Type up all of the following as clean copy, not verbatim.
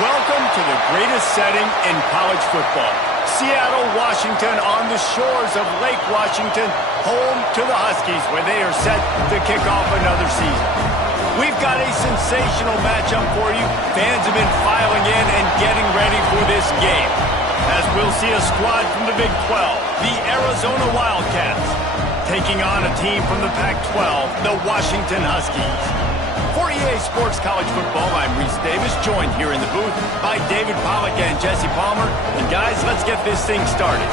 Welcome to the greatest setting in college football. Seattle, Washington, on the shores of Lake Washington, home to the Huskies, where they are set to kick off another season. We've got a sensational matchup for you. Fans have been filing in and getting ready for this game, as we'll see a squad from the Big 12, the Arizona Wildcats, taking on a team from the Pac-12, the Washington Huskies. For EA Sports College Football, I'm Reese Davis, joined here in the booth by David Pollack and Jesse Palmer. And guys, let's get this thing started.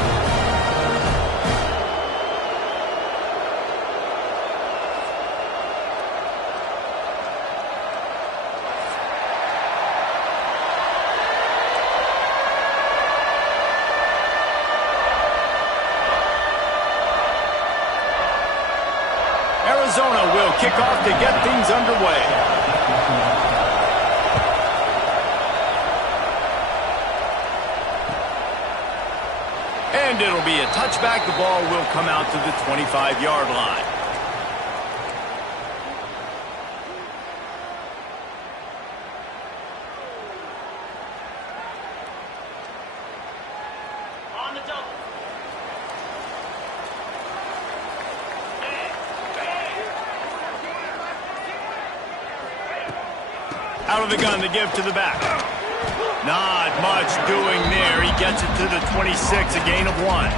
Zona will kick off to get things underway. And it'll be a touchback. The ball will come out to the 25-yard line. Out of the gun to give to the back. Not much doing there. He gets it to the 26, a gain of 1.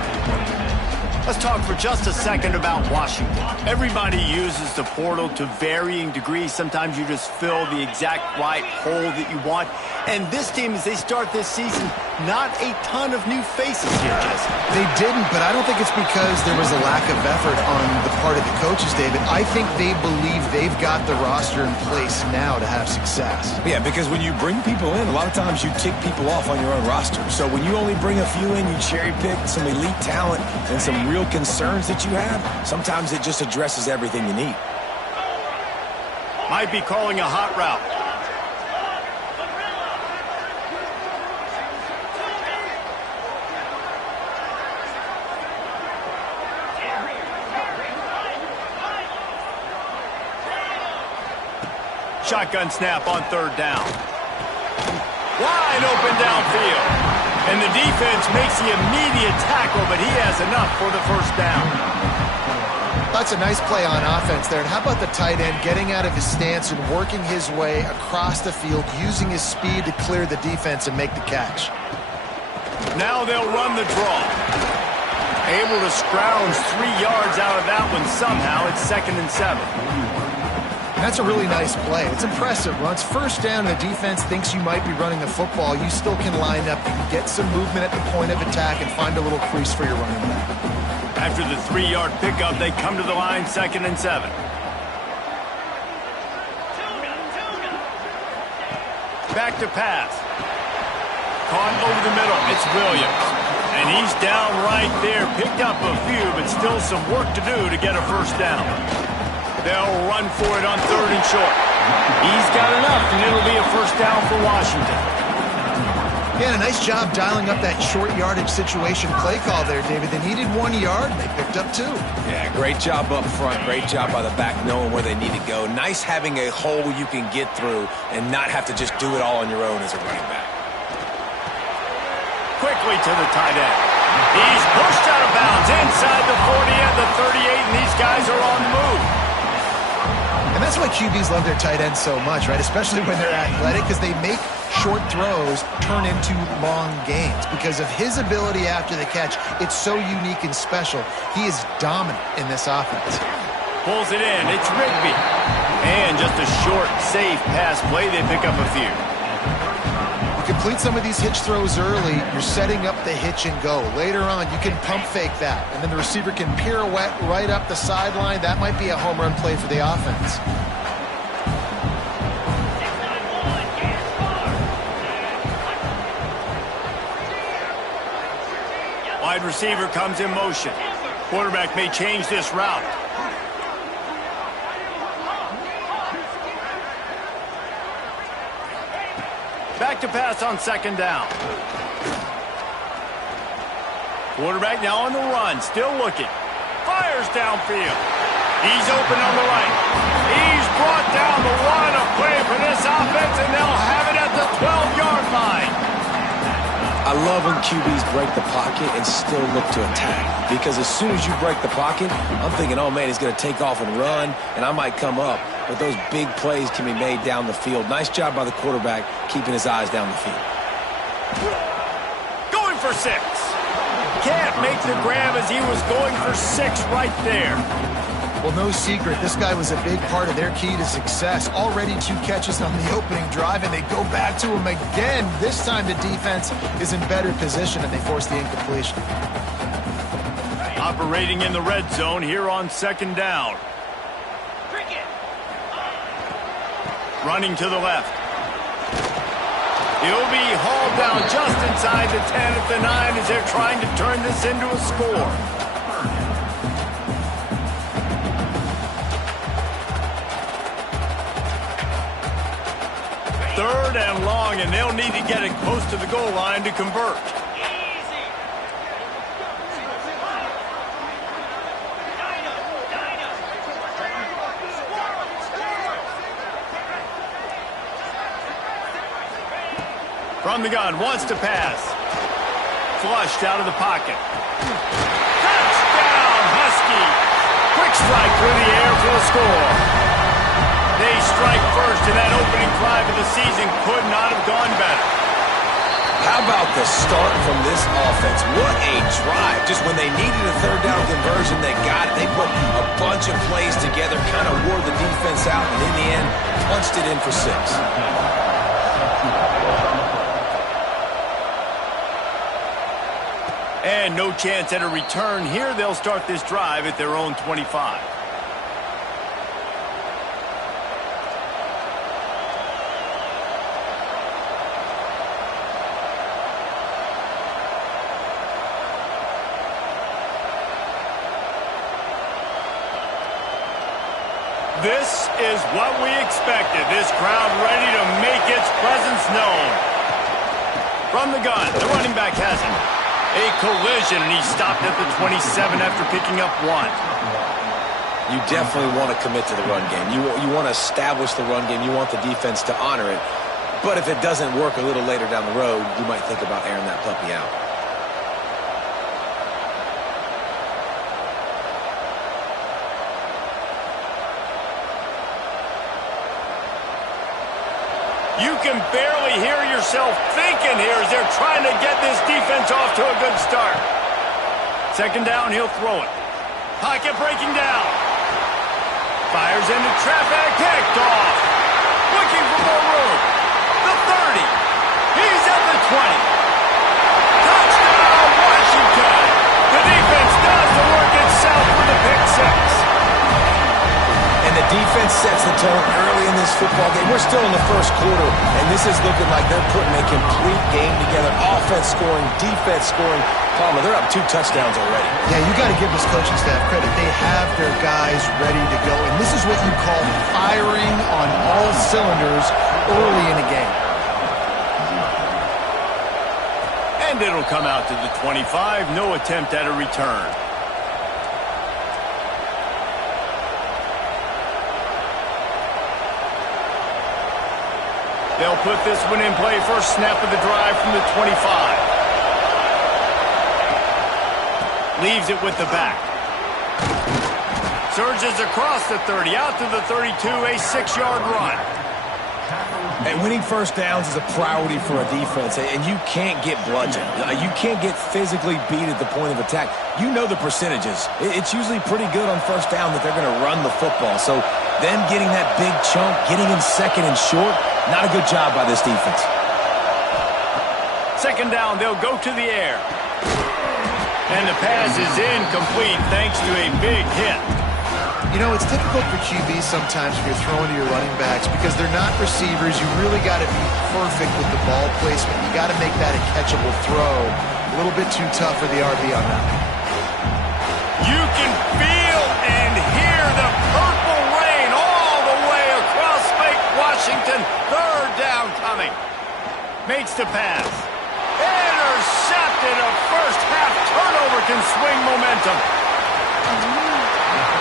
Let's talk for just a second about Washington. Everybody uses the portal to varying degrees. Sometimes you just fill the exact right hole that you want. And this team, as they start this season, not a ton of new faces here, Jesse. They didn't, but I don't think it's because there was a lack of effort on the part of the coaches, David. I think they believe they've got the roster in place now to have success. Yeah, because when you bring people in, a lot of times you tick people off on your own roster. So when you only bring a few in, you cherry pick some elite talent and some real concerns that you have, sometimes it just addresses everything you need. Might be calling a hot route. Shotgun snap on third down. Wide open downfield. And the defense makes the immediate tackle, but he has enough for the first down. That's a nice play on offense there. And how about the tight end getting out of his stance and working his way across the field, using his speed to clear the defense and make the catch. Now they'll run the draw. Able to scrounge 3 yards out of that one somehow. It's 2nd and 7. And that's a really nice play. It's impressive. Once first down, the defense thinks you might be running the football. You still can line up. You can get some movement at the point of attack and find a little crease for your running back. After the 3-yard pickup, they come to the line, 2nd and 7. Back to pass. Caught over the middle. It's Williams. And he's down right there. Picked up a few, but still some work to do to get a first down. They'll run for it on 3rd and short. He's got enough, and it'll be a first down for Washington. Yeah, a nice job dialing up that short yardage situation play call there, David. They needed 1 yard, and they picked up 2. Yeah, great job up front. Great job by the back knowing where they need to go. Nice having a hole you can get through and not have to just do it all on your own as a running back. Quickly to the tight end. He's pushed out of bounds inside the 40 and the 38, and these guys are on the move. And that's why QBs love their tight ends so much, right? Especially when they're athletic, because they make short throws turn into long gains. Because of his ability after the catch, it's so unique and special. He is dominant in this offense. Pulls it in. It's Rigby. And just a short, safe pass play. They pick up a few. You complete some of these hitch throws early, you're setting up the hitch and go. Later on, you can pump fake that, and then the receiver can pirouette right up the sideline. That might be a home run play for the offense. Wide receiver comes in motion. Quarterback may change this route. Back to pass on 2nd down. Quarterback now on the run, still looking. Fires downfield. He's open on the right. He's brought down the one of play for this offense, and they'll have it at the 12-yard line. I love when QBs break the pocket and still look to attack. Because as soon as you break the pocket, I'm thinking, oh, man, he's going to take off and run, and I might come up. But those big plays can be made down the field. Nice job by the quarterback keeping his eyes down the field. Going for 6. Can't make the grab as he was going for 6 right there. Well, no secret, this guy was a big part of their key to success. Already 2 catches on the opening drive, and they go back to him again. This time the defense is in better position, and they force the incompletion. Operating in the red zone here on 2nd down. Running to the left. He'll be hauled down just inside the 10 at the 9 as they're trying to turn this into a score. Third and long, and they'll need to get it close to the goal line to convert. From the gun, wants to pass. Flushed out of the pocket. Touchdown, Huskies! Quick strike through the air for the score. They strike first, and that opening drive of the season could not have gone better. How about the start from this offense? What a drive. Just when they needed a 3rd down conversion, they got it. They put a bunch of plays together, kind of wore the defense out, and in the end, punched it in for 6. And no chance at a return here. They'll start this drive at their own 25. This is what we expected. This crowd ready to make its presence known. From the gun, the running back has it. A collision, and he stopped at the 27 after picking up 1. You definitely want to commit to the run game. You want to establish the run game. You want the defense to honor it. But if it doesn't work a little later down the road, you might think about airing that puppy out. You can barely hear yourself thinking here as they're trying to get this defense off to a good start. 2nd down, he'll throw it. Pocket breaking down. Fires into traffic, picked off. Looking for more room. The 30. He's at the 20. Touchdown, Washington. The defense does the work itself for the pick 6. And the defense sets the tone early in this football game. We're still in the 1st quarter, and this is looking like they're putting a complete game together. Offense scoring, defense scoring. Palmer, they're up 2 touchdowns already. Yeah, you got to give this coaching staff credit. They have their guys ready to go, and this is what you call firing on all cylinders early in a game. And it'll come out to the 25. No attempt at a return. They'll put this one in play. First snap of the drive from the 25. Leaves it with the back. Surges across the 30, out to the 32, a 6-yard run. And winning 1st downs is a priority for a defense, and you can't get bludgeoned. You can't get physically beat at the point of attack. You know the percentages. It's usually pretty good on 1st down that they're going to run the football. So them getting that big chunk, getting in 2nd and short, not a good job by this defense. 2nd down, they'll go to the air. And the pass is incomplete thanks to a big hit. You know, it's difficult for QBs sometimes if you're throwing to your running backs because they're not receivers. You really got to be perfect with the ball placement. You got to make that a catchable throw. A little bit too tough for the RB on that. You can feel and hear the purple rain all the way across Lake Washington. 3rd down coming. Makes the pass. Intercepted. A first half turnover can swing momentum.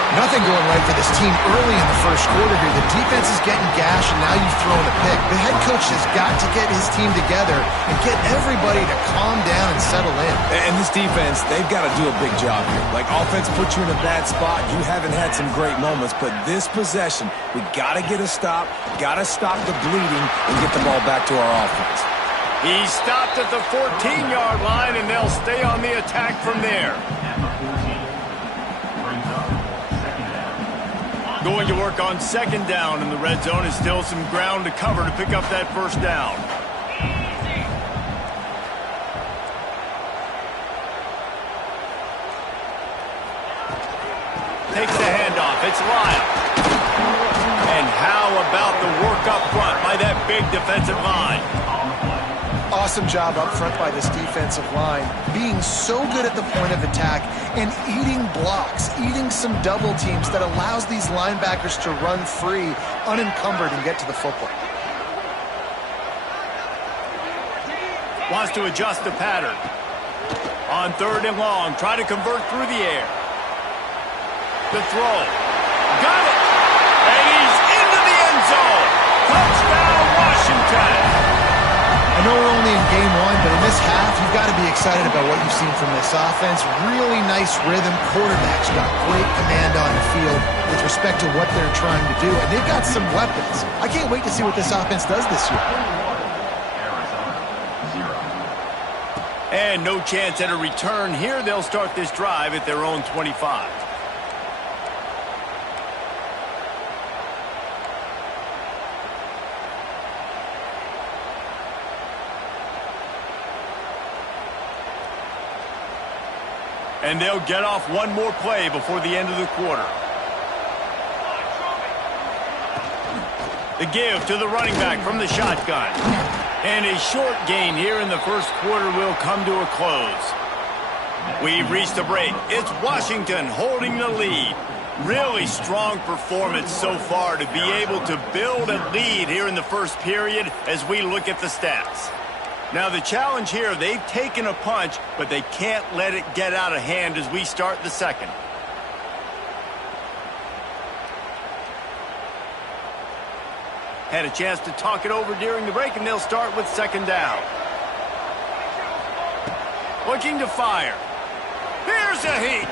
Nothing going right for this team early in the first quarter here. The defense is getting gashed, and now you've thrown a pick. The head coach has got to get his team together and get everybody to calm down and settle in. And this defense, they've got to do a big job here. Like, offense puts you in a bad spot. You haven't had some great moments, but this possession, we got to get a stop, got to stop the bleeding, and get the ball back to our offense. He stopped at the 14-yard line, and they'll stay on the attack from there. Going to work on second down in the red zone. Is still some ground to cover to pick up that first down. Takes the handoff. It's Lyle. And how about the work up front by that big defensive line? Awesome job up front by this defensive line, being so good at the point of attack and eating blocks, eating some double teams that allows these linebackers to run free, unencumbered, and get to the football. Wants to adjust the pattern. On third and long, try to convert through the air. The throw. Got it! And he's into the end zone. Touchdown, Washington! I know we're only in game one, but in this half, you've got to be excited about what you've seen from this offense. Really nice rhythm. Quarterback's got great command on the field with respect to what they're trying to do. And they've got some weapons. I can't wait to see what this offense does this year. And no chance at a return here. They'll start this drive at their own 25. And they'll get off one more play before the end of the quarter. The give to the running back from the shotgun. And a short gain here in the first quarter will come to a close. We've reached the break. It's Washington holding the lead. Really strong performance so far to be able to build a lead here in the first period as we look at the stats. Now the challenge here, they've taken a punch, but they can't let it get out of hand as we start the second. Had a chance to talk it over during the break, and they'll start with second down. Looking to fire. Here's a heat.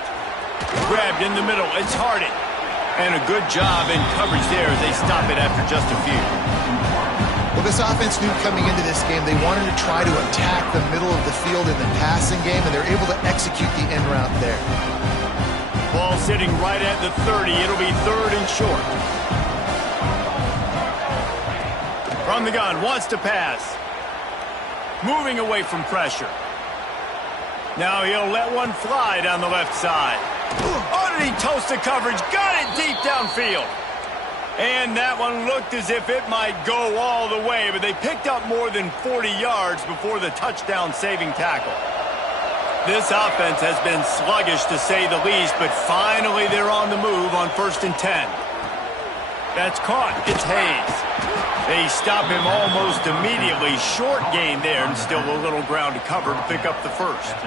Grabbed in the middle. It's Hardy. And a good job in coverage there as they stop it after just a few. Well, this offense knew coming into this game they wanted to try to attack the middle of the field in the passing game, and they're able to execute the end route there. Ball sitting right at the 30. It'll be third and short. From the gun, wants to pass. Moving away from pressure. Now he'll let one fly down the left side. Oh, did he toast the coverage? Got it deep downfield. And that one looked as if it might go all the way, but they picked up more than 40 yards before the touchdown-saving tackle. This offense has been sluggish, to say the least, but finally they're on the move on 1st and 10. That's caught. It's Hayes. They stop him almost immediately. Short gain there, and still a little ground to cover to pick up the first.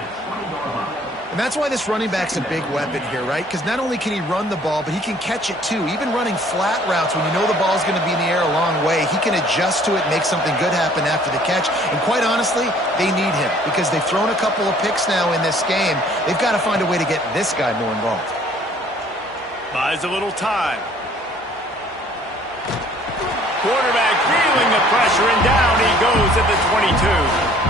And that's why this running back's a big weapon here, right? Because not only can he run the ball, but he can catch it too. Even running flat routes when you know the ball's going to be in the air a long way, he can adjust to it, make something good happen after the catch. And quite honestly, they need him because they've thrown a couple of picks now in this game. They've got to find a way to get this guy more involved. Buys a little time. Quarterback feeling the pressure, and down he goes at the 22.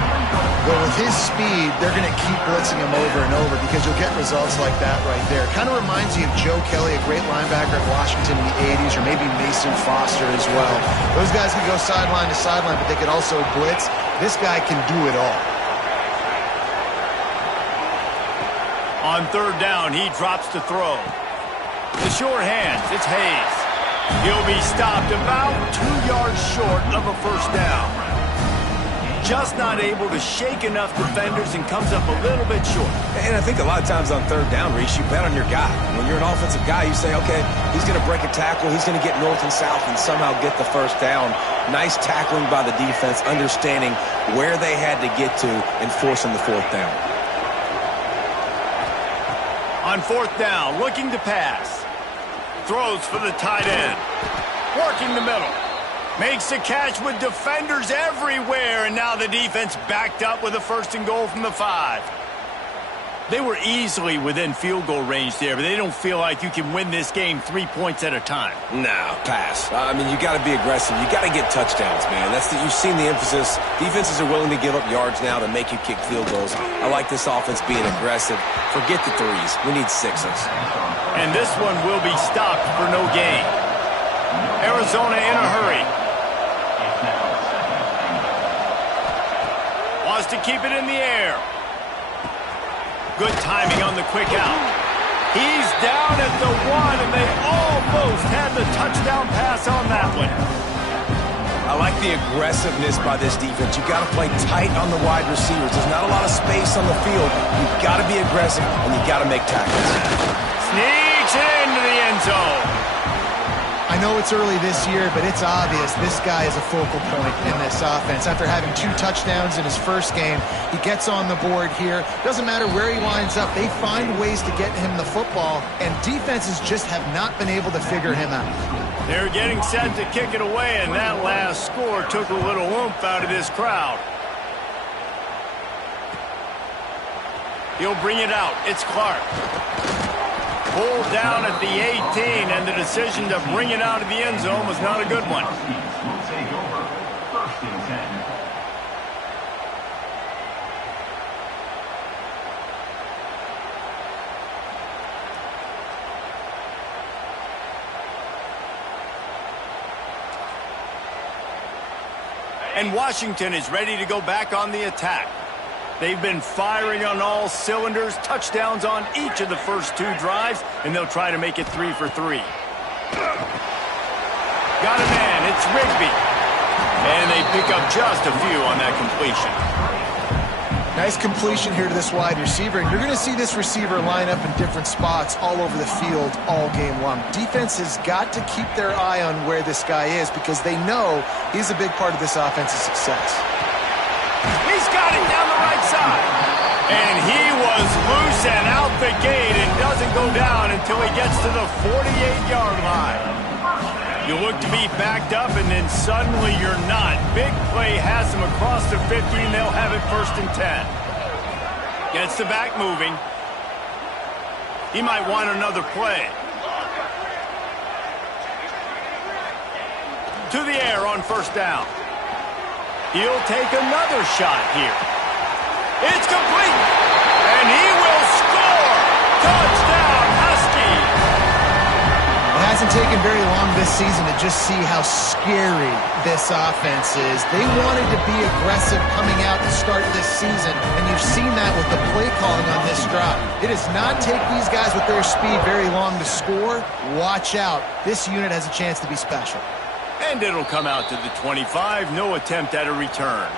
Well, with his speed, they're going to keep blitzing him over and over because you'll get results like that right there. Kind of reminds you of Joe Kelly, a great linebacker at Washington in the 80s, or maybe Mason Foster as well. Those guys can go sideline to sideline, but they can also blitz. This guy can do it all. On third down, he drops to throw. The short hands, it's Hayes. He'll be stopped about 2 yards short of a first down. Just not able to shake enough defenders and comes up a little bit short. And I think a lot of times on third down, Reese, you bet on your guy. When you're an offensive guy, you say, okay, he's going to break a tackle, he's going to get north and south and somehow get the first down. Nice tackling by the defense, understanding where they had to get to and forcing the fourth down. On fourth down, looking to pass. throws for the tight end. Working the middle. Makes the catch with defenders everywhere, and now the defense backed up with a 1st and goal from the 5. They were easily within field goal range there, but they don't feel like you can win this game 3 points at a time. No, pass. I mean, you got to be aggressive. You got to get touchdowns, man. You've seen the emphasis. Defenses are willing to give up yards now to make you kick field goals. I like this offense being aggressive. Forget the 3s. We need 6s. And this one will be stopped for no gain. Arizona in a hurry. Wants to keep it in the air. Good timing on the quick out. He's down at the 1, and they almost had the touchdown pass on that one. I like the aggressiveness by this defense. You got to play tight on the wide receivers. There's not a lot of space on the field. You've got to be aggressive, and you got to make tackles. Sneaks into the end zone. I know it's early this year, but it's obvious this guy is a focal point in this offense. After having 2 touchdowns in his first game, he gets on the board here. Doesn't matter where he winds up, they find ways to get him the football, and defenses just have not been able to figure him out. They're getting set to kick it away, and that last score took a little oomph out of this crowd. He'll bring it out. It's Clark. Pulled down at the 18, and the decision to bring it out of the end zone was not a good one. And Washington is ready to go back on the attack. They've been firing on all cylinders, touchdowns on each of the first 2 drives, and they'll try to make it 3 for 3. Got a man, it's Rigby. And they pick up just a few on that completion. Nice completion here to this wide receiver, and you're going to see this receiver line up in different spots all over the field all game long. Defense has got to keep their eye on where this guy is because they know he's a big part of this offense's success. He's got it down the right side. And he was loose and out the gate and doesn't go down until he gets to the 48-yard line. You look to be backed up, and then suddenly you're not. Big play has him across the 50, and they'll have it 1st and 10. Gets the back moving. He might want another play. To the air on 1st down. He'll take another shot here. It's complete, and he will score. Touchdown, Husky. It hasn't taken very long this season to just see how scary this offense is. They wanted to be aggressive coming out to start this season, and you've seen that with the play calling on this drive. It does not take these guys with their speed very long to score. Watch out. This unit has a chance to be special. And it'll come out to the 25. No attempt at a return.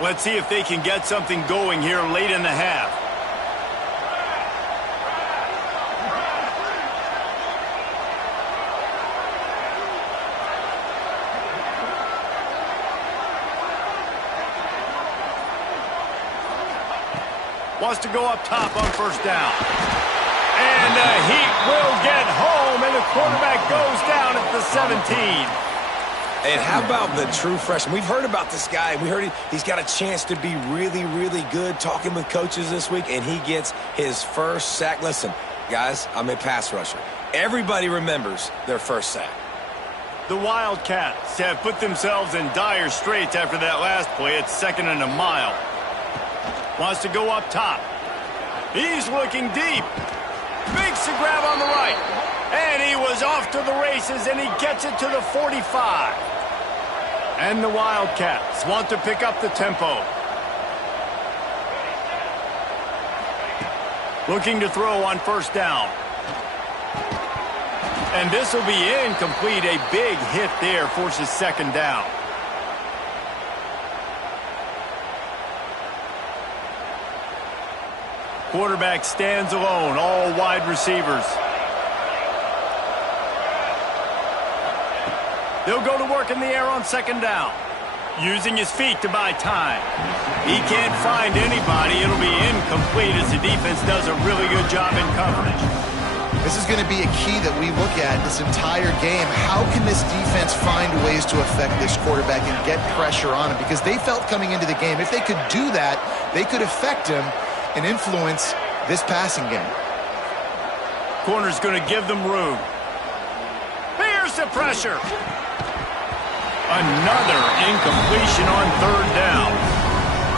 Let's see if they can get something going here late in the half. Wants to go up top on 1st down. And the Heat will get home, and the quarterback goes down at the 17. And how about the true freshman? We've heard about this guy. We heard he's got a chance to be really, really good, talking with coaches this week, and he gets his first sack. Listen, guys, I'm a pass rusher. Everybody remembers their first sack. The Wildcats have put themselves in dire straits after that last play. It's 2nd and a mile. Wants to go up top. He's looking deep. Makes the grab on the right. And he was off to the races, and he gets it to the 45. And the Wildcats want to pick up the tempo. Looking to throw on 1st down. And this will be incomplete. A big hit there forces 2nd down. Quarterback stands alone, all wide receivers. They'll go to work in the air on second down. Using his feet to buy time. He can't find anybody. It'll be incomplete as the defense does a really good job in coverage. This is going to be a key that we look at this entire game. How can this defense find ways to affect this quarterback and get pressure on him? Because they felt coming into the game, if they could do that, they could affect him and influence this passing game. Corner's going to give them room. Here's the pressure. Another incompletion on third down.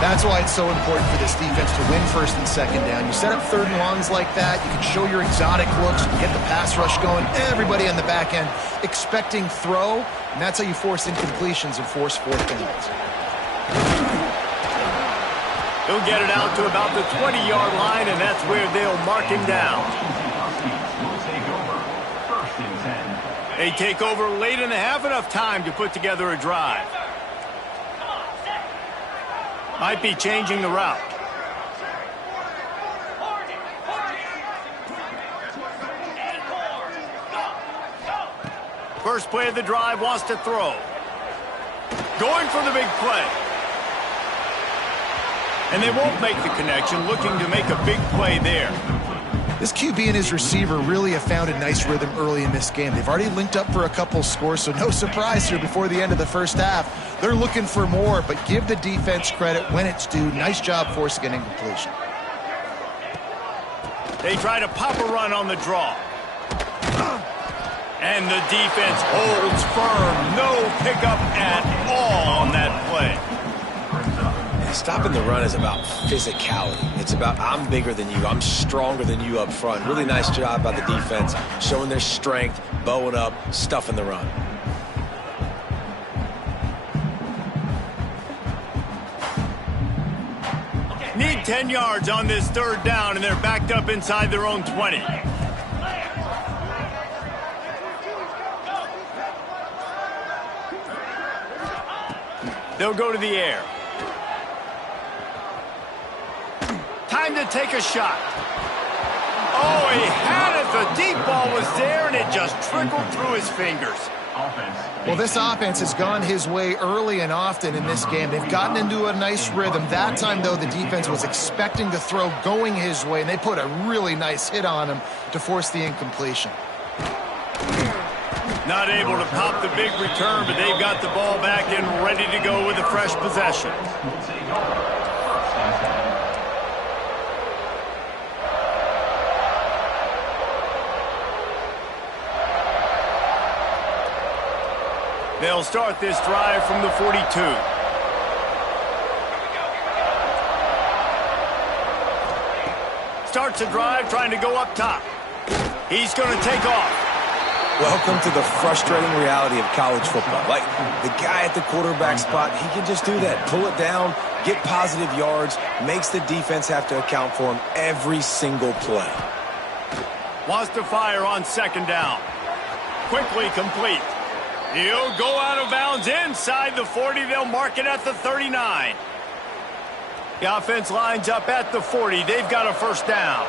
That's why it's so important for this defense to win first and second down. You set up third and longs like that, you can show your exotic looks, get the pass rush going, everybody on the back end expecting throw, and that's how you force incompletions and force fourth downs. He'll get it out to about the 20-yard line, and that's where they'll mark him down. They take over late and have enough time to put together a drive. Might be changing the route. First play of the drive, wants to throw. Going for the big play. And they won't make the connection, looking to make a big play there. This QB and his receiver really have found a nice rhythm early in this game. They've already linked up for a couple scores, so no surprise here before the end of the first half. They're looking for more, but give the defense credit when it's due. Nice job forcing an incompletion. They try to pop a run on the draw. And the defense holds firm. No pickup at all on that play. Stopping the run is about physicality. It's about I'm bigger than you. I'm stronger than you up front. Really nice job by the defense, showing their strength, bowing up, stuffing the run. Need 10 yards on this third down, and they're backed up inside their own 20. They'll go to the air. Time to take a shot. Oh, he had it. The deep ball was there, and it just trickled through his fingers. Well, this offense has gone his way early and often in this game. They've gotten into a nice rhythm. That time, though, the defense was expecting to throw going his way, and they put a really nice hit on him to force the incompletion. Not able to pop the big return, but they've got the ball back and ready to go with a fresh possession. They'll start this drive from the 42. Starts a drive trying to go up top. He's going to take off. Welcome to the frustrating reality of college football. Like, the guy at the quarterback spot, he can just do that. Pull it down, get positive yards, makes the defense have to account for him every single play. Wants to fire on second down. Quickly complete. He'll go out of bounds inside the 40. They'll mark it at the 39. The offense lines up at the 40. They've got a first down.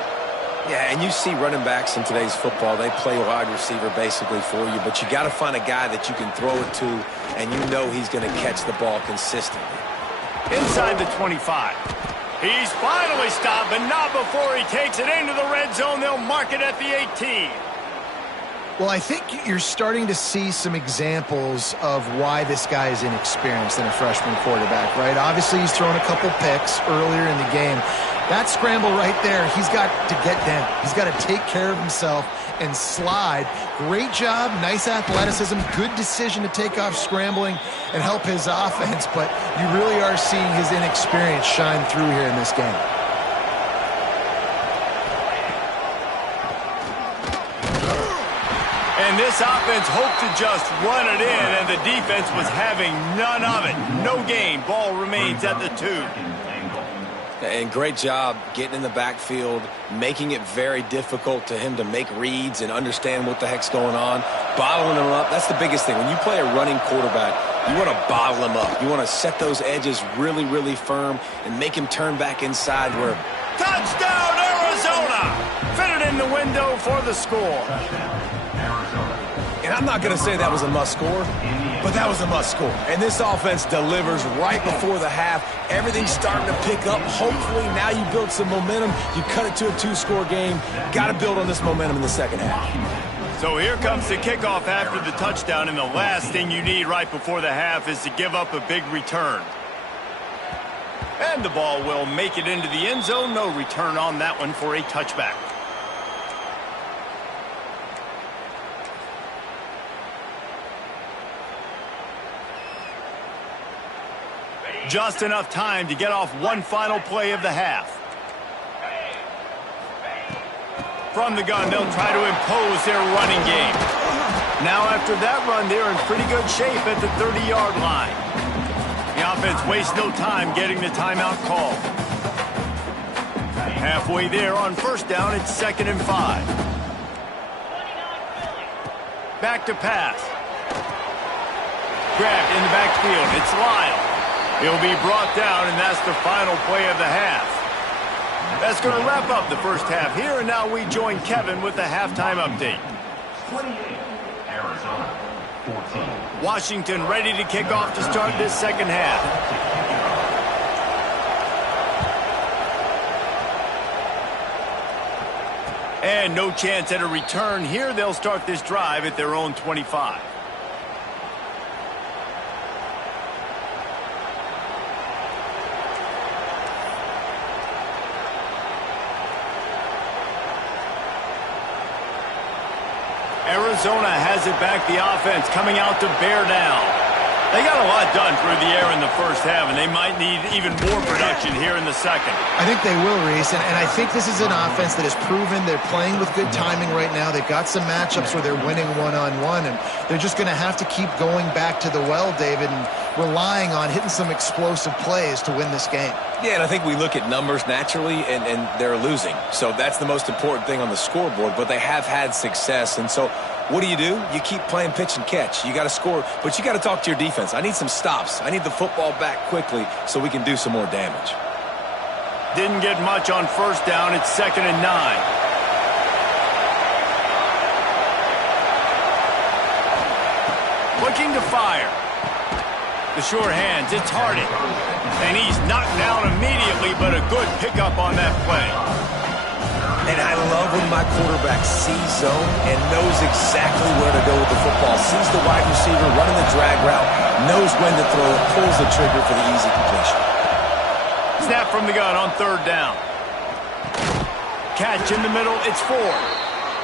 Yeah, and you see running backs in today's football, they play wide receiver basically for you, but you got to find a guy that you can throw it to, and you know he's going to catch the ball consistently. Inside the 25. He's finally stopped, but not before he takes it into the red zone. They'll mark it at the 18. Well, I think you're starting to see some examples of why this guy is inexperienced in a freshman quarterback, right? Obviously, he's thrown a couple picks earlier in the game. That scramble right there, he's got to get down. He's got to take care of himself and slide. Great job, nice athleticism, good decision to take off scrambling and help his offense, but you really are seeing his inexperience shine through here in this game. And this offense hoped to just run it in, and the defense was having none of it. No gain. Ball remains at the 2. And great job getting in the backfield, making it very difficult to him to make reads and understand what the heck's going on, bottling him up. That's the biggest thing. When you play a running quarterback, you want to bottle him up. You want to set those edges really, really firm and make him turn back inside where... Touchdown, Arizona! Fitted in the window for the score. And I'm not going to say that was a must-score, but that was a must-score. And this offense delivers right before the half. Everything's starting to pick up. Hopefully now you build some momentum. You cut it to a two-score game. Got to build on this momentum in the second half. So here comes the kickoff after the touchdown, and the last thing you need right before the half is to give up a big return. And the ball will make it into the end zone. No return on that one for a touchback. Just enough time to get off one final play of the half. From the gun, they'll try to impose their running game. Now after that run, they're in pretty good shape at the 30-yard line. The offense wastes no time getting the timeout call. Halfway there on first down, it's 2nd and 5. Back to pass. Grabbed in the backfield. It's Lyle. He'll be brought down, and that's the final play of the half. That's going to wrap up the first half here, and now we join Kevin with the halftime update. 28, Arizona, 14. Washington ready to kick off to start this second half. And no chance at a return here. They'll start this drive at their own 25. Zona has it back, the offense coming out to bear down. They got a lot done through the air in the first half, and they might need even more production here in the second. I think they will, Reese, and I think this is an offense that has proven they're playing with good timing right now. They've got some matchups where they're winning one-on-one, and they're just going to have to keep going back to the well, David, and relying on hitting some explosive plays to win this game. Yeah, and I think we look at numbers naturally, and they're losing. So that's the most important thing on the scoreboard, but they have had success, and so what do? You keep playing pitch and catch. You got to score, but you got to talk to your defense. I need some stops. I need the football back quickly so we can do some more damage. Didn't get much on first down. It's 2nd and 9. Looking to fire. The short hands, it's Harden. And he's knocked down immediately, but a good pickup on that play. And I love when my quarterback sees zone and knows exactly where to go with the football. Sees the wide receiver running the drag route, knows when to throw it, pulls the trigger for the easy completion. Snap from the gun on 3rd down. Catch in the middle, it's 4.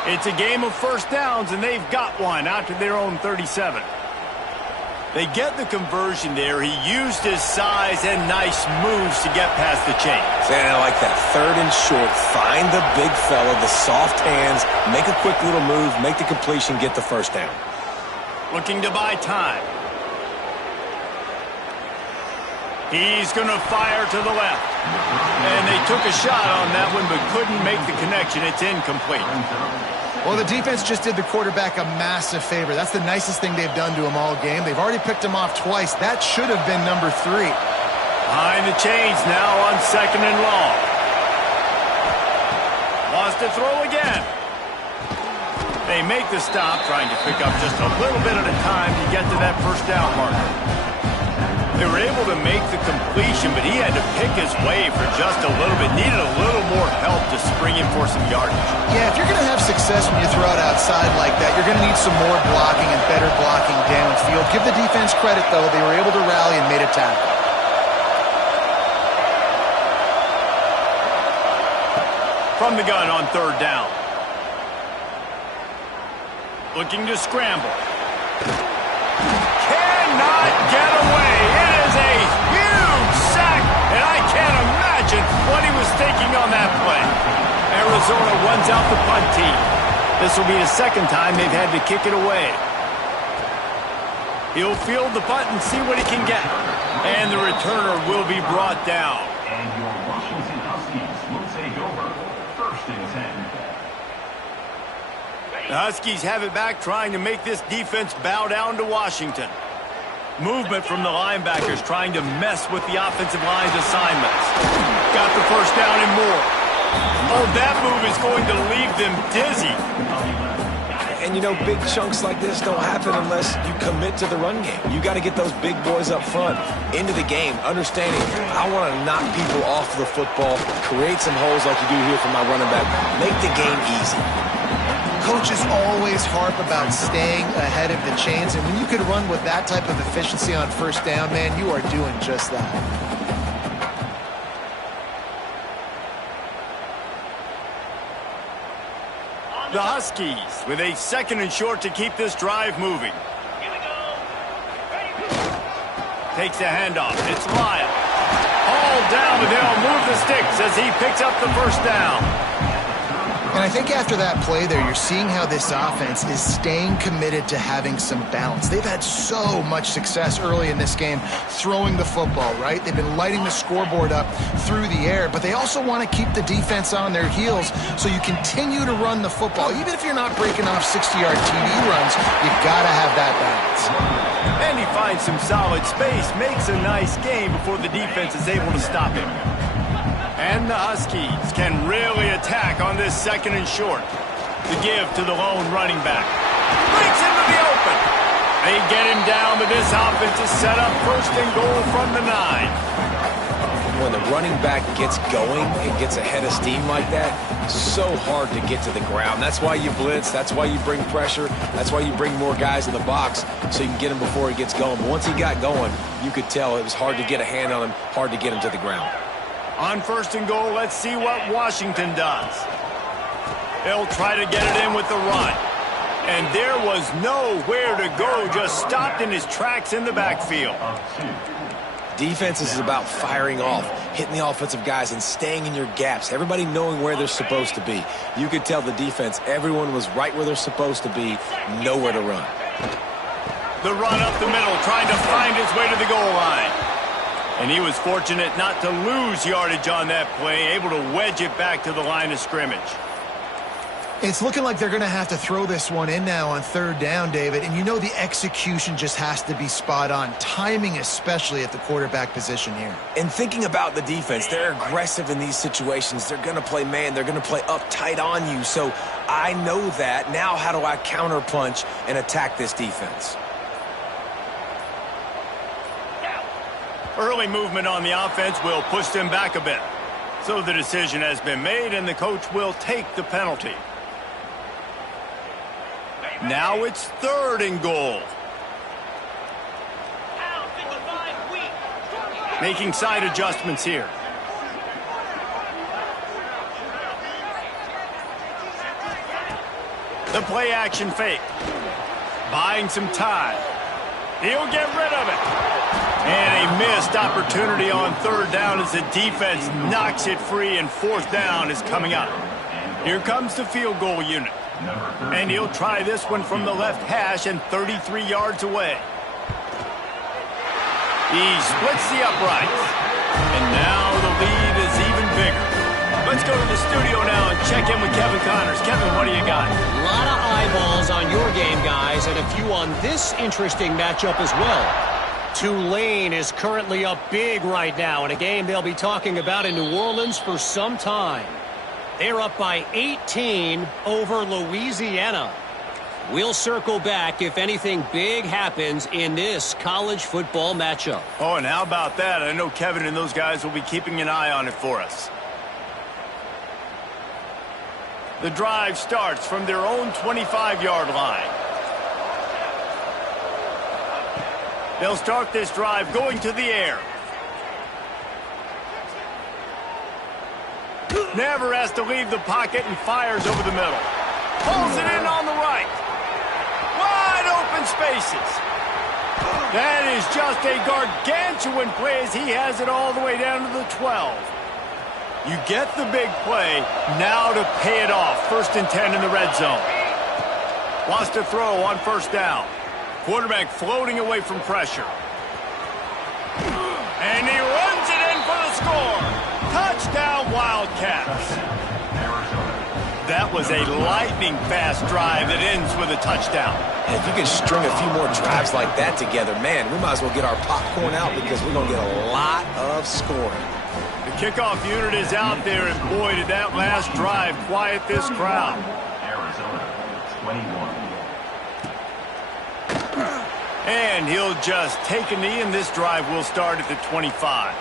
It's a game of first downs, and they've got one out to their own 37. They get the conversion there. He used his size and nice moves to get past the chains. And I like that. 3rd and short. Find the big fella, the soft hands, make a quick little move, make the completion, get the first down. Looking to buy time. He's going to fire to the left. And they took a shot on that one, but couldn't make the connection. It's incomplete. Well, the defense just did the quarterback a massive favor. That's the nicest thing they've done to him all game. They've already picked him off twice. That should have been number 3. Behind the chains now on 2nd and long. Wants to throw again. They make the stop, trying to pick up just a little bit at a time to get to that first down marker. They were able to make the completion, but he had to pick his way for just a little bit. Needed a little more help to spring him for some yardage. Yeah, if you're going to have success when you throw it outside like that, you're going to need some more blocking and better blocking downfield. Give the defense credit, though. They were able to rally and made a tackle. From the gun on 3rd down. Looking to scramble. Cannot get away. It is a huge sack, and I can't imagine what he was thinking on that play. Arizona runs out the punt team. This will be the 2nd time they've had to kick it away. He'll field the punt and see what he can get. And the returner will be brought down. And your Washington Huskies will take over 1st and 10. The Huskies have it back, trying to make this defense bow down to Washington. Movement from the linebackers, trying to mess with the offensive line's assignments. Got the first down and more. Oh, that move is going to leave them dizzy. And And, you know, big chunks like this don't happen unless you commit to the run game. You got to get those big boys up front into the game, understanding I want to knock people off the football, create some holes like you do here for my running back, make the game easy. Coaches always harp about staying ahead of the chains, and when you can run with that type of efficiency on first down, man, you are doing just that. The Huskies with a 2nd and short to keep this drive moving. Takes the handoff. It's Lyle. All down, but they'll move the sticks as he picks up the first down. And I think after that play there, you're seeing how this offense is staying committed to having some balance. They've had so much success early in this game throwing the football, right? They've been lighting the scoreboard up through the air, but they also want to keep the defense on their heels, so you continue to run the football. Even if you're not breaking off 60-yard TD runs, you got to have that balance. And he finds some solid space, makes a nice game before the defense is able to stop him. And the Huskies can really attack on this 2nd and short. To give to the lone running back. Breaks into the open. They get him down, but this offense is set up 1st and goal from the 9. When the running back gets going and gets ahead of steam like that, so hard to get to the ground. That's why you blitz. That's why you bring pressure. That's why you bring more guys in the box so you can get him before he gets going. But once he got going, you could tell it was hard to get a hand on him, hard to get him to the ground. On 1st and goal, let's see what Washington does. They'll try to get it in with the run. And there was nowhere to go, just stopped in his tracks in the backfield. Defense is about firing off, hitting the offensive guys and staying in your gaps, everybody knowing where they're supposed to be. You could tell the defense, everyone was right where they're supposed to be, nowhere to run. The run up the middle, trying to find his way to the goal line. And he was fortunate not to lose yardage on that play, able to wedge it back to the line of scrimmage. It's looking like they're going to have to throw this one in now on 3rd down, David. And you know the execution just has to be spot on. Timing especially at the quarterback position here. And thinking about the defense, they're aggressive in these situations. They're going to play man. They're going to play uptight on you. So I know that. Now how do I counterpunch and attack this defense? Early movement on the offense will push them back a bit. So the decision has been made, and the coach will take the penalty. Now it's 3rd and goal. Making side adjustments here. The play action fake. Buying some time. He'll get rid of it. And a missed opportunity on 3rd down as the defense knocks it free, and 4th down is coming up. Here comes the field goal unit. And he'll try this one from the left hash and 33 yards away. He splits the uprights. And now the lead is even bigger. Let's go to the studio now and check in with Kevin Connors. Kevin, what do you got? A lot of eyeballs on your game, guys, and a few on this interesting matchup as well. Tulane is currently up big right now in a game they'll be talking about in New Orleans for some time. They're up by 18 over Louisiana. We'll circle back if anything big happens in this college football matchup. Oh, and how about that? I know Kevin and those guys will be keeping an eye on it for us. The drive starts from their own 25-yard line. They'll start this drive going to the air. Never has to leave the pocket and fires over the middle. Pulls it in on the right. Wide open spaces. That is just a gargantuan play as he has it all the way down to the 12. You get the big play, now to pay it off. 1st and 10 in the red zone. Wants to throw on 1st down. Quarterback floating away from pressure. And he runs it in for the score. Touchdown, Wildcats. That was a lightning-fast drive that ends with a touchdown. And if you can string a few more drives like that together, man, we might as well get our popcorn out because we're going to get a lot of scoring. The kickoff unit is out there, and boy, did that last drive quiet this crowd. Arizona, 21. And he'll just take a knee, and this drive will start at the 25.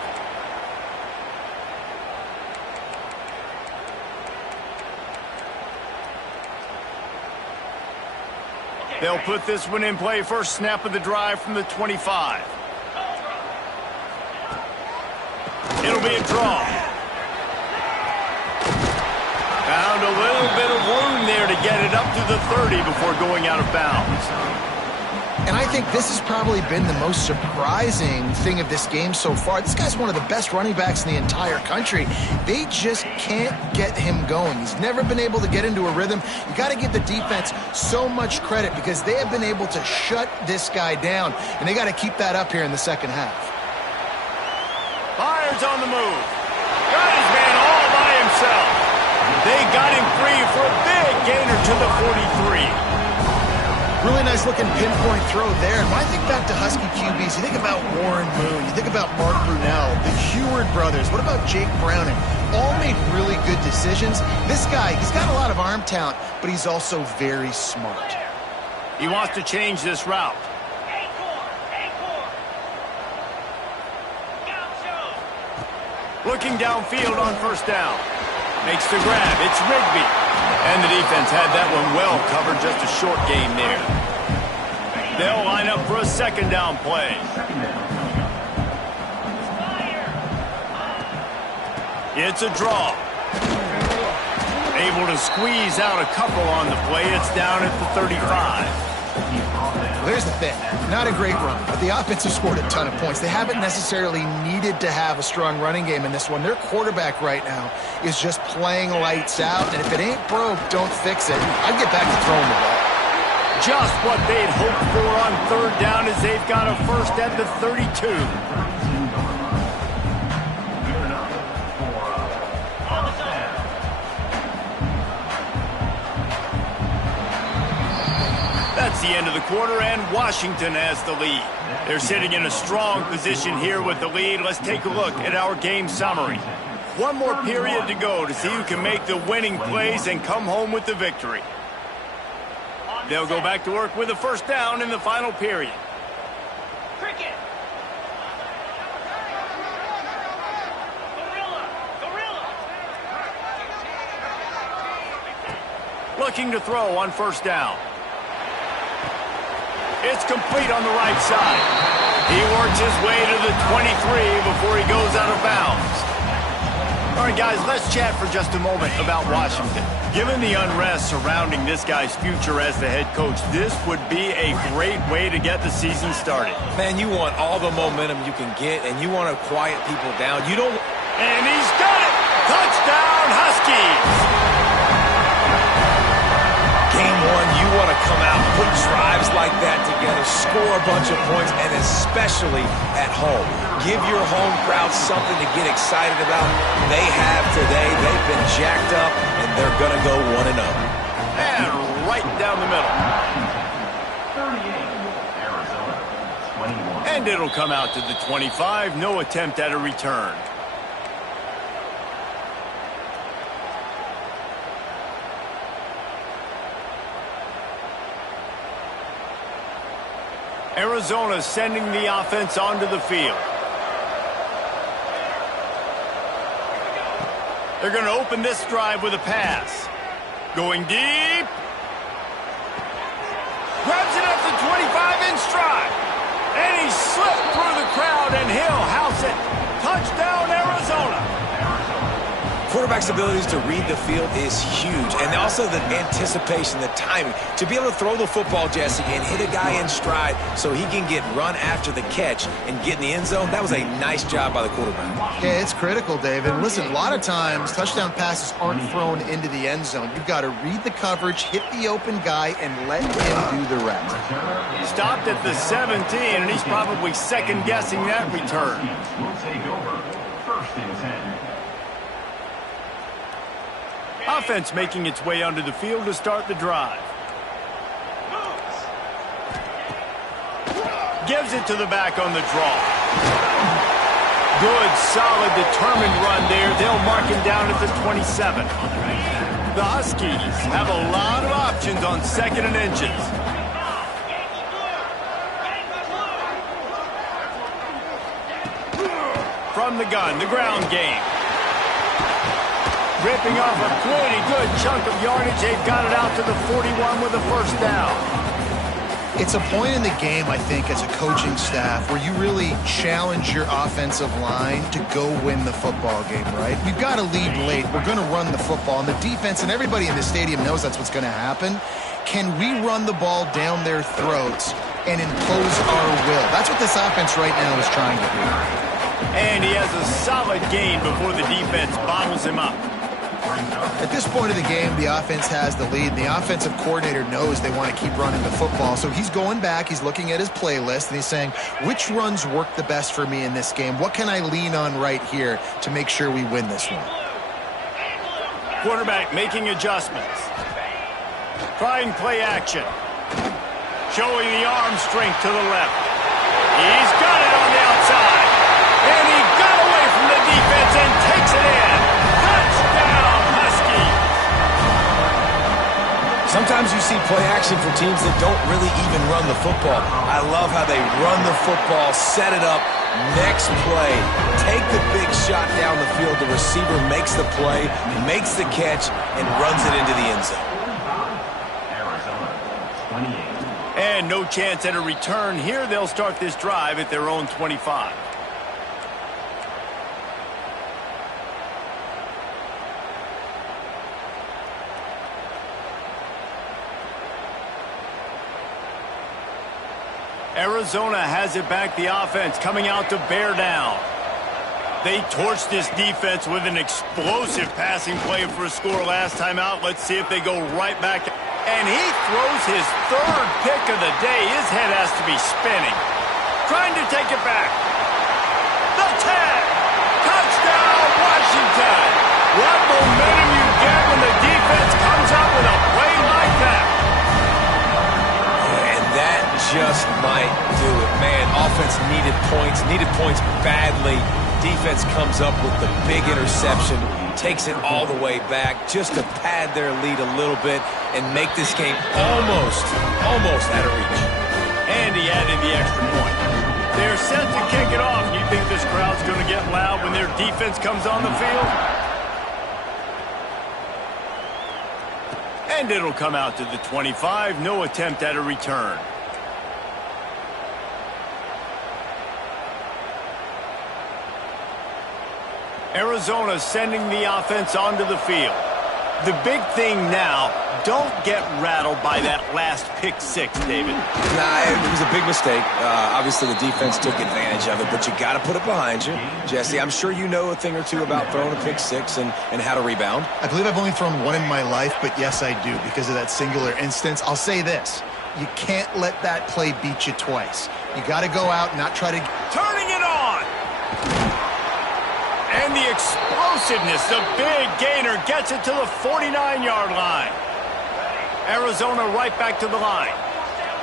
They'll put this one in play. First snap of the drive from the 25. It'll be a draw. Found a little bit of room there to get it up to the 30 before going out of bounds. And I think this has probably been the most surprising thing of this game so far. This guy's one of the best running backs in the entire country. They just can't get him going. He's never been able to get into a rhythm. You got to give the defense so much credit because they have been able to shut this guy down, and they got to keep that up here in the second half. Byers on the move. Got his man all by himself. They got him free for a big gainer to the 43. Really nice looking pinpoint throw there. And when I think back to Husky QBs, you think about Warren Moon, you think about Mark Brunell, the Heward brothers, what about Jake Browning? All made really good decisions. This guy, he's got a lot of arm talent, but he's also very smart. He wants to change this route. Looking downfield on first down. Makes the grab. It's Rigby. And the defense had that one well covered. Just a short game there. They'll line up for a second down play. It's a draw. Able to squeeze out a couple on the play. It's down at the 35. Well, there's the thing. Not a great run, but the offense has scored a ton of points. They haven't necessarily needed to have a strong running game in this one. Their quarterback right now is just playing lights out, and if it ain't broke, don't fix it. I'd get back to throwing the ball. Just what they'd hoped for on third down as they've got a first at the 32. That's the end of the quarter, and Washington has the lead. They're sitting in a strong position here with the lead. Let's take a look at our game summary. One more period to go to see who can make the winning plays and come home with the victory. They'll go back to work with a first down in the final period. Cricket. Gorilla. Looking to throw on first down. It's complete on the right side. He works his way to the 23 before he goes out of bounds. All right, guys, let's chat for just a moment about Washington. Given the unrest surrounding this guy's future as the head coach, this would be a great way to get the season started. Man, you want all the momentum you can get, and you want to quiet people down. You don't... And he's got it! Touchdown, Huskies! Game one, you want to come out, put drives like that together, score a bunch of points, and especially at home. Give your home crowd something to get excited about. They have today. They've been jacked up, and they're going to go 1-0. And right down the middle. 38, Arizona, 21. And it'll come out to the 25. No attempt at a return. Arizona sending the offense onto the field. They're going to open this drive with a pass. Going deep. Grabs it at the 25 in stride. And he slipped through the crowd, and he'll house it. Touchdown, Arizona. Quarterback's abilities to read the field is huge, and also the anticipation, the timing. To be able to throw the football, Jesse, and hit a guy in stride so he can get run after the catch and get in the end zone, that was a nice job by the quarterback. Yeah, it's critical, David. Listen, a lot of times touchdown passes aren't thrown into the end zone. You've got to read the coverage, hit the open guy, and let him do the rest. Stopped at the 17, and he's probably second-guessing that return. Will take over. First and 10. Offense making its way onto the field to start the drive. Gives it to the back on the draw. Good, solid, determined run there. They'll mark him down at the 27. The Huskies have a lot of options on second and inches. from the gun, the ground game. Ripping off a pretty good chunk of yardage. They've got it out to the 41 with a first down. It's a point in the game, I think, as a coaching staff where you really challenge your offensive line to go win the football game, right? We've got to lead late. We're going to run the football. And the defense and everybody in the stadium knows that's what's going to happen. Can we run the ball down their throats and impose our will? That's what this offense right now is trying to do. And he has a solid gain before the defense bottles him up. At this point of the game, the offense has the lead. The offensive coordinator knows they want to keep running the football. So he's going back, he's looking at his playlist, and he's saying, which runs work the best for me in this game? What can I lean on right here to make sure we win this one? Quarterback making adjustments. Trying play action. Showing the arm strength to the left. He's got it on the outside. And he got away from the defense and takes it in. Touchdown, Huskies. Sometimes you see play action for teams that don't really even run the football. I love how they run the football, set it up, next play, take the big shot down the field. The receiver makes the play, makes the catch, and runs it into the end zone. And no chance at a return here. They'll start this drive at their own 25. Arizona has it back. The offense coming out to bear down. They torched this defense with an explosive passing play for a score last time out. Let's see if they go right back. And he throws his third pick of the day. His head has to be spinning. Trying to take it back. The 10. Touchdown, Washington. What momentum you get when the defense comes up with a play like that. And that just might do it. Man, offense needed points badly. Defense comes up with the big interception, takes it all the way back just to pad their lead a little bit and make this game almost out of reach. And he added the extra point. They're set to kick it off. You think this crowd's going to get loud when their defense comes on the field? And it'll come out to the 25. No attempt at a return. Arizona sending the offense onto the field. The big thing now, don't get rattled by that last pick six, David. Nah, it was a big mistake. Obviously, the defense took advantage of it, but you got to put it behind you. Jesse, I'm sure you know a thing or two about throwing a pick six and how to rebound. I believe I've only thrown one in my life, but yes, I do because of that singular instance. I'll say this. You can't let that play beat you twice. You got to go out and not try to... Turning it on! And the explosiveness, the big gainer gets it to the 49-yard line. Arizona right back to the line.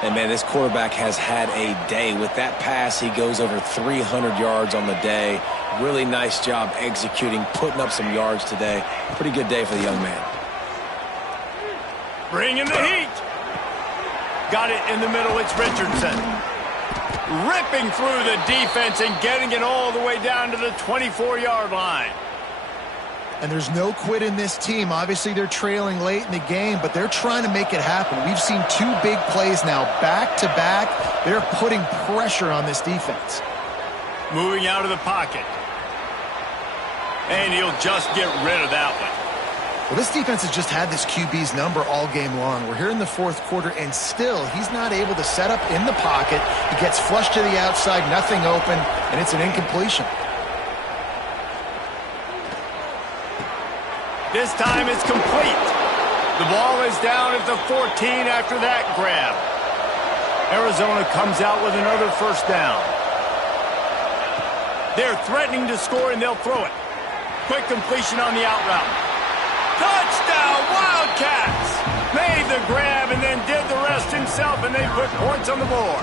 And, man, this quarterback has had a day. With that pass, he goes over 300 yards on the day. Really nice job executing, putting up some yards today. Pretty good day for the young man. Bringing the heat. Got it in the middle. It's Richardson. Ripping through the defense and getting it all the way down to the 24-yard line. And there's no quit in this team. Obviously, they're trailing late in the game, but they're trying to make it happen. We've seen two big plays now, back-to-back. They're putting pressure on this defense. Moving out of the pocket. And he'll just get rid of that one. Well, this defense has just had this QB's number all game long. We're here in the fourth quarter, and still he's not able to set up in the pocket. He gets flushed to the outside, nothing open, and it's an incompletion. This time it's complete. The ball is down at the 14 after that grab. Arizona comes out with another first down. They're threatening to score, and they'll throw it. Quick completion on the out route. Touchdown, Wildcats! Made the grab and then did the rest himself, and they put points on the board.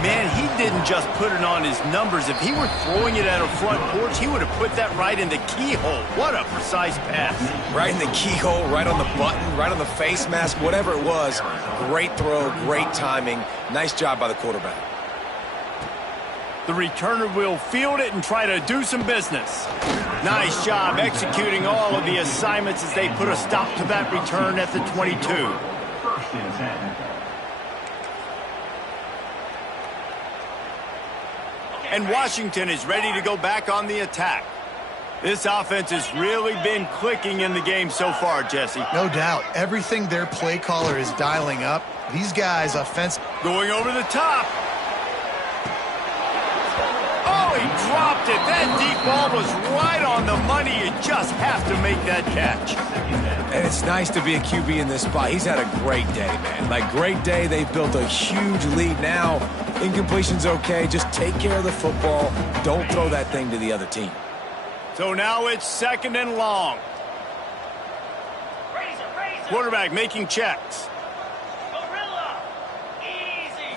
Man, he didn't just put it on his numbers. If he were throwing it at a front porch, he would have put that right in the keyhole. What a precise pass. Right in the keyhole, right on the button, right on the face mask, whatever it was. Great throw, great timing. Nice job by the quarterback. The returner will field it and try to do some business. Nice job executing all of the assignments as they put a stop to that return at the 22. First and 10. And Washington is ready to go back on the attack. This offense has really been clicking in the game so far, Jesse. No doubt. Everything their play caller is dialing up. These guys, offense. Going over the top. Oh, he dropped it. That deep ball was right on the money. You just have to make that catch. And it's nice to be a QB in this spot. He's had a great day, man. Like, great day. They've built a huge lead now. Incompletion's okay. Just take care of the football. Don't throw that thing to the other team. So now it's 2nd and long. Razor. Quarterback making checks. Gorilla. Easy.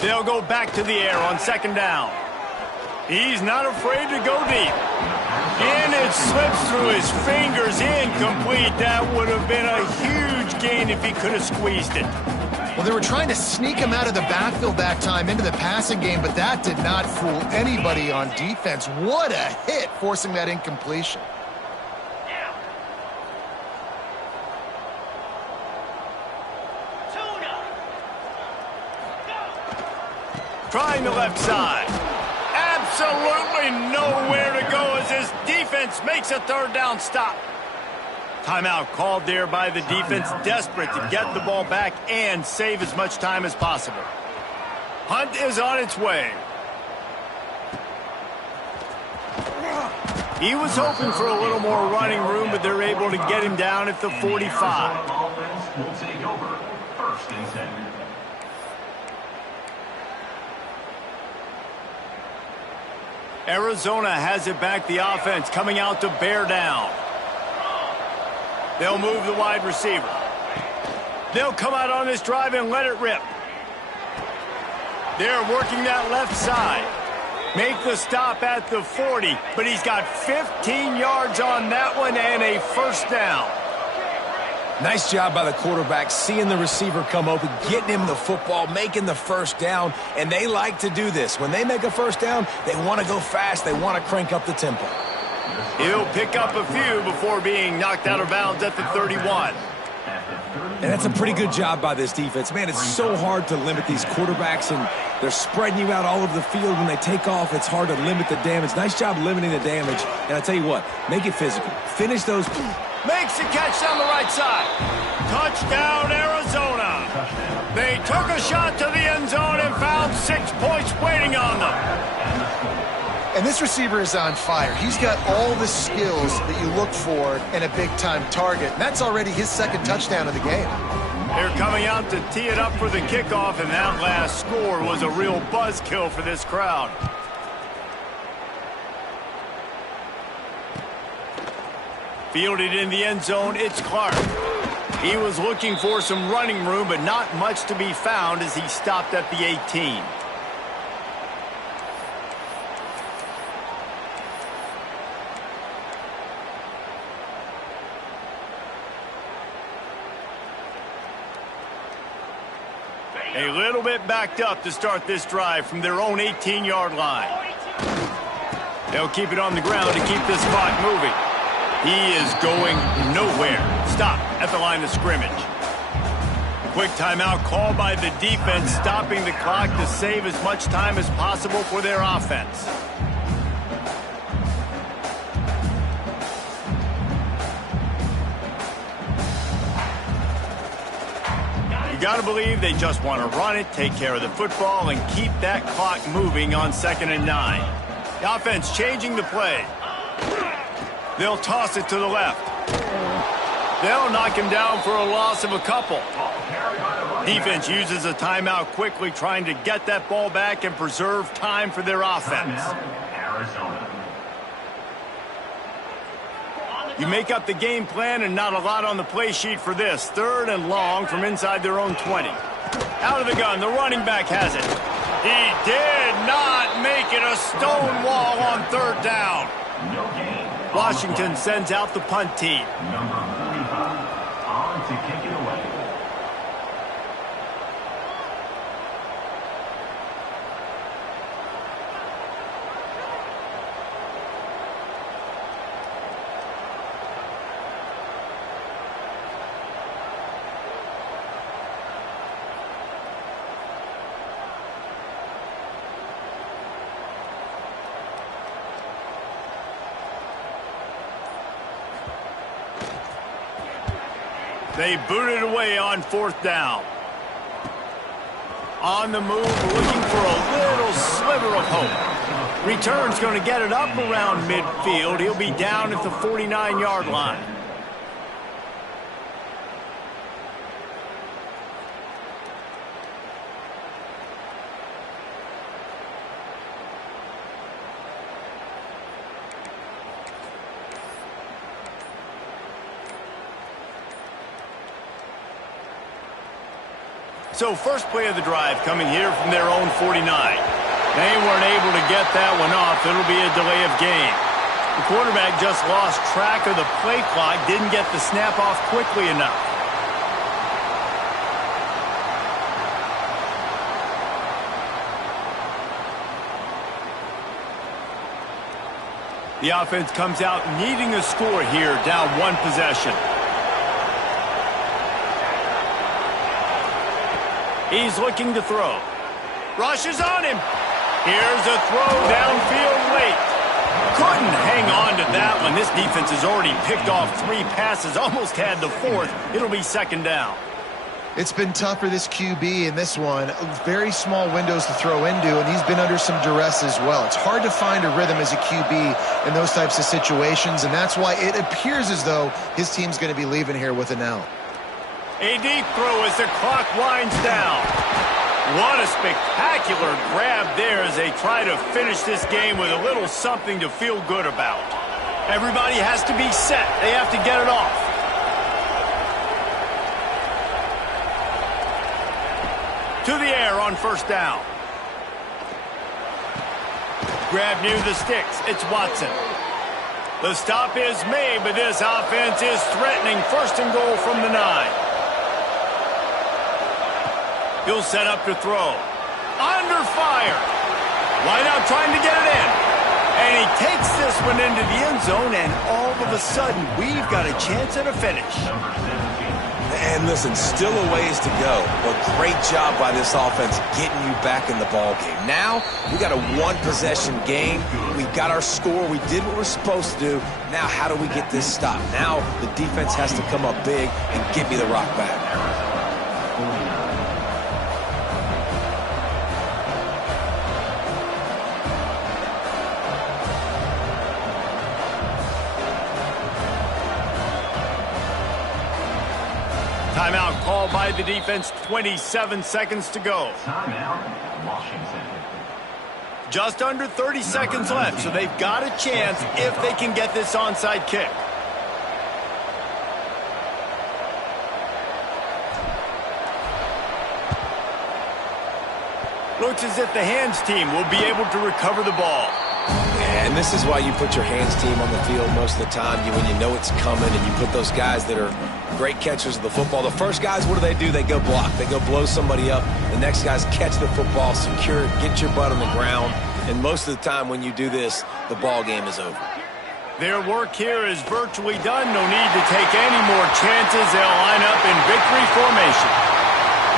They'll go back to the air on 2nd down. He's not afraid to go deep. And it slips through his fingers, incomplete. That would have been a huge gain if he could have squeezed it. Well, they were trying to sneak him out of the backfield that time into the passing game, but that did not fool anybody on defense. What a hit, forcing that incompletion. Now. Zona. Go. Trying the left side. Absolutely nowhere to go as his defense makes a 3rd down stop. Timeout called there by the defense, desperate to get the ball back and save as much time as possible. Hunt is on its way. He was hoping for a little more running room, but they're able to get him down at the 45. Offense will take over. First and 10. Arizona has it back, the offense coming out to bear down. They'll move the wide receiver. They'll come out on this drive and let it rip. They're working that left side. Make the stop at the 40, but he's got 15 yards on that one and a 1st down. Nice job by the quarterback, seeing the receiver come open, getting him the football, making the 1st down, and they like to do this. When they make a 1st down, they want to go fast. They want to crank up the tempo. He'll pick up a few before being knocked out of bounds at the 31. And that's a pretty good job by this defense. Man, it's so hard to limit these quarterbacks, and they're spreading you out all over the field. When they take off, it's hard to limit the damage. Nice job limiting the damage. And I tell you what, make it physical. Finish those. Makes the catch down the right side. Touchdown, Arizona. They took a shot to the end zone and found 6 points waiting on them. And this receiver is on fire. He's got all the skills that you look for in a big-time target. And that's already his 2nd touchdown of the game. They're coming out to tee it up for the kickoff, and that last score was a real buzzkill for this crowd. Fielded in the end zone, it's Clark. He was looking for some running room, but not much to be found as he stopped at the 18. A little bit backed up to start this drive from their own 18-yard line. They'll keep it on the ground to keep this clock moving. He is going nowhere. Stop at the line of scrimmage. Quick timeout called by the defense, stopping the clock to save as much time as possible for their offense. You got to believe they just want to run it, take care of the football, and keep that clock moving on 2nd and 9. The offense changing the play. They'll toss it to the left. They'll knock him down for a loss of a couple. Defense uses a timeout quickly, trying to get that ball back and preserve time for their offense. You make up the game plan and not a lot on the play sheet for this. 3rd and long from inside their own 20. Out of the gun, the running back has it. He did not make it a stone wall on 3rd down. Washington sends out the punt team. Number 45 on to kick it away. They boot it away on 4th down. On the move, looking for a little sliver of hope. Return's going to get it up around midfield. He'll be down at the 49-yard line. So first play of the drive coming here from their own 49. They weren't able to get that one off. It'll be a delay of game. The quarterback just lost track of the play clock, didn't get the snap off quickly enough. The offense comes out needing a score here, down 1 possession. He's looking to throw. Rush is on him. Here's a throw downfield late. Couldn't hang on to that one. This defense has already picked off 3 passes, almost had the 4th. It'll be 2nd down. It's been tough for this QB in this one. Very small windows to throw into, and he's been under some duress as well. It's hard to find a rhythm as a QB in those types of situations, and that's why it appears as though his team's going to be leaving here with an L. A deep throw as the clock winds down. What a spectacular grab there as they try to finish this game with a little something to feel good about. Everybody has to be set. They have to get it off. To the air on 1st down. Grab near the sticks. It's Watson. The stop is made, but this offense is threatening 1st and goal from the 9. He'll set up to throw. Under fire. Wide out trying to get it in. And he takes this one into the end zone, and all of a sudden, we've got a chance at a finish. And listen, still a ways to go, but great job by this offense getting you back in the ball game. Now, we got a 1-possession game. We got our score. We did what we're supposed to do. Now, how do we get this stop? Now, the defense has to come up big and get me the rock back. Timeout called by the defense, 27 seconds to go. Timeout, Washington. Just under 30 seconds left, so they've got a chance if they can get this onside kick. Looks as if the hands team will be able to recover the ball. And this is why you put your hands team on the field most of the time, when you know it's coming, and you put those guys that are great catchers of the football. The first guys, what do? They go block. They go blow somebody up. The next guys catch the football, secure it, get your butt on the ground. And most of the time when you do this, the ball game is over. Their work here is virtually done. No need to take any more chances. They'll line up in victory formation.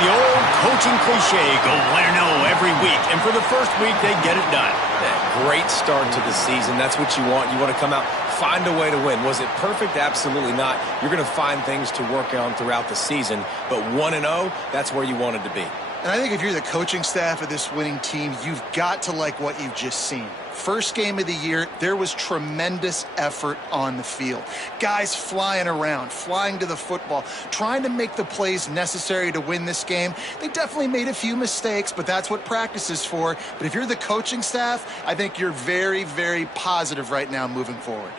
The old coaching cliche, go 1-0 every week. And for the first week, they get it done. Yeah, great start to the season. That's what you want. You want to come out, find a way to win. Was it perfect? Absolutely not. You're going to find things to work on throughout the season. But 1-0, that's where you wanted to be. And I think if you're the coaching staff of this winning team, you've got to like what you've just seen. First game of the year, there was tremendous effort on the field. Guys flying around, flying to the football, trying to make the plays necessary to win this game. They definitely made a few mistakes, but that's what practice is for. But if you're the coaching staff, I think you're very, very positive right now moving forward.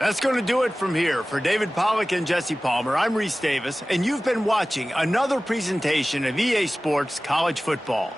That's going to do it from here. For David Pollack and Jesse Palmer, I'm Reese Davis, and you've been watching another presentation of EA Sports College Football.